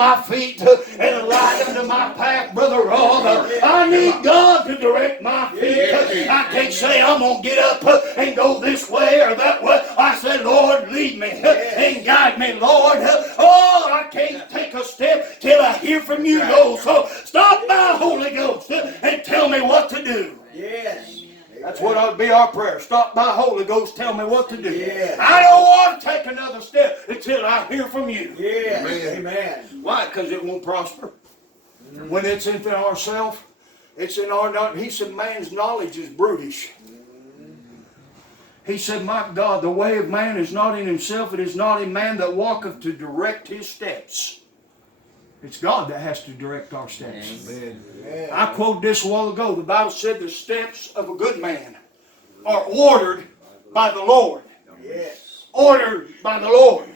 my feet and a light unto my path, Brother Rob. I need God to direct my feet. I can't say I'm going to get up and go this way or that way. I said, Lord, lead me and guide me, Lord. Oh, I can't take a step till I hear from you, Lord. So stop by, Holy Ghost, and tell me what to do. Yes. That's what ought to be our prayer. Stop by, Holy Ghost, tell me what to do. Yes. I don't want to take another step until I hear from you. Yes. Amen. Why? Because it won't prosper. When it's in ourselves, it's in our knowledge. He said, man's knowledge is brutish. He said, my God, the way of man is not in himself, it is not in man that walketh to direct his steps. It's God that has to direct our steps. Amen. I quoted this a while ago. The Bible said the steps of a good man are ordered by the Lord. Yes. Ordered by the Lord.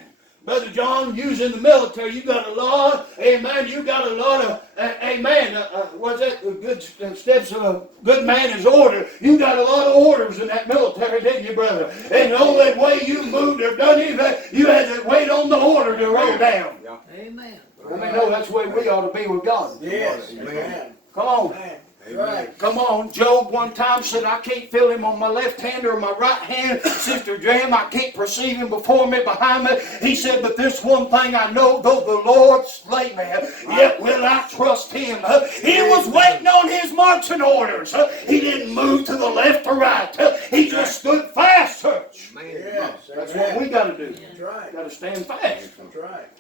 Brother John, you was in the military. You got a lot, amen, you got a lot of, amen, what's that, the good steps of a good man is ordered. You got a lot of orders in that military, didn't you, brother? And the only way you moved or done anything, you had to wait on the order to roll down. Amen. I mean, no, that's the way we ought to be with God. Yes. Amen. Come on. Amen. Right. Come on. Job one time said, I can't feel him on my left hand or my right hand. Sister Jam, I can't perceive him before me, behind me. He said, but this one thing I know, though the Lord slay me, yet will I trust him. He was waiting on his marching orders. He didn't move to the left or right. He just stood fast, church. Yes. That's what we got to do. That's right. Got to stand fast. That's right.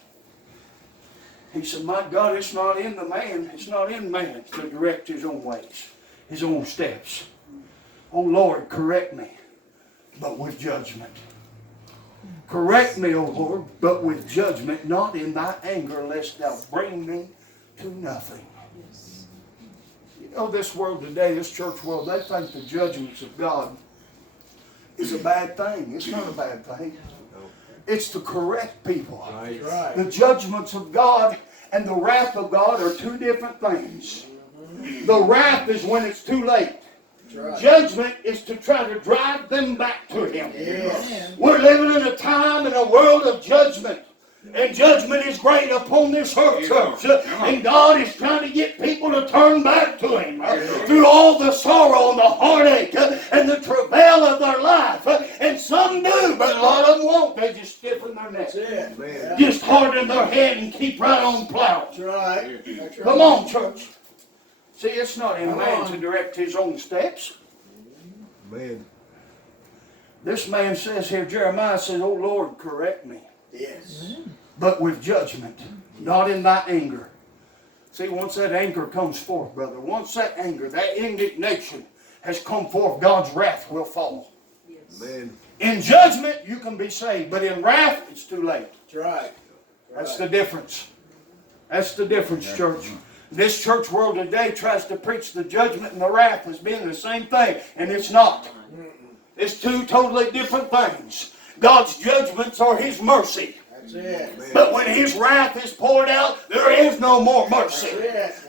He said, my God, it's not in the man. It's not in man to direct his own ways, his own steps. Oh, Lord, correct me, but with judgment. Correct me, O Lord, but with judgment, not in thy anger, lest thou bring me to nothing. You know, this world today, this church world, they think the judgments of God is a bad thing. It's not a bad thing. It's to correct people. That's right. The judgments of God and the wrath of God are two different things. The wrath is when it's too late. Right. Judgment is to try to drive them back to Him. Yes. We're living in a time, in a world of judgment. And judgment is great upon this earth, church. And God is trying to get people to turn back to Him. Through all the sorrow and the heartache and the travail of their life. And some do, but a lot of them won't. They just stiffen their neck. That's it. Man. Just harden their head and keep right on plowing. That's right. That's right. Come on, church. See, it's not in man to direct his own steps. Man. This man says here, Jeremiah says, oh Lord, correct me. Yes. But with judgment, not in thy anger. See, once that anger comes forth, brother, once that anger, that indignation has come forth, God's wrath will fall. Yes. Man. In judgment, you can be saved, but in wrath, it's too late. That's right. That's the difference. That's the difference, church. This church world today tries to preach the judgment and the wrath as being the same thing, and it's not. It's two totally different things. God's judgments are His mercy. That's it. But when His wrath is poured out, there is no more mercy.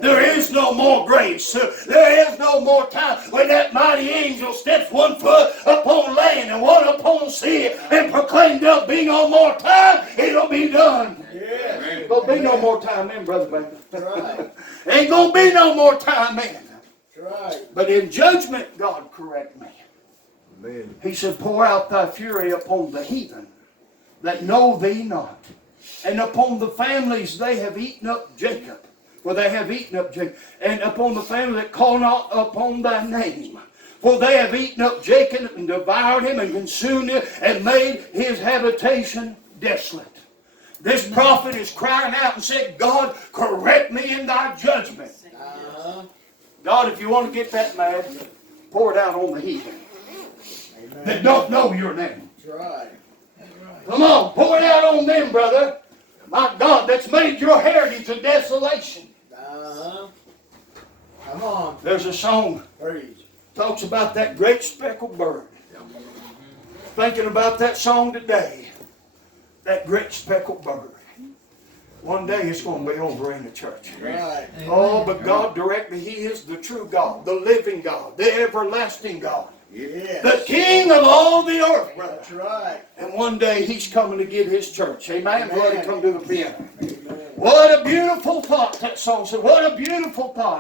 There is no more grace. There is no more time. When that mighty angel steps one foot upon land and one upon sea and proclaims there'll be no more time, it'll be done. Yes. Ain't gonna be no more time then, Brother Baker. Right. Ain't gonna be no more time then. That's right. But in judgment, God correct me. Man. He said, pour out thy fury upon the heathen that know thee not, and upon the families they have eaten up Jacob, for they have eaten up Jacob, and upon the family that call not upon thy name, for they have eaten up Jacob and devoured him and consumed him and made his habitation desolate. This prophet is crying out and said, God, correct me in thy judgment. God, if you want to get that mad, pour it out on the heathen that don't know your name. That's right. Come on, pour it out on them, brother. My God, that's made your heritage a desolation. Come on. There's a song Praise. talks about that great speckled bird. Thinking about that song today. That great speckled bird. One day it's going to be over in the church. Right. Oh, but God directly, He is the true God, the living God, the everlasting God. Yes. The King of all the earth, brother. That's right. And one day He's coming to get His church. Amen. Let Him come to the piano. Amen. What a beautiful thought, that song said. What a beautiful thought.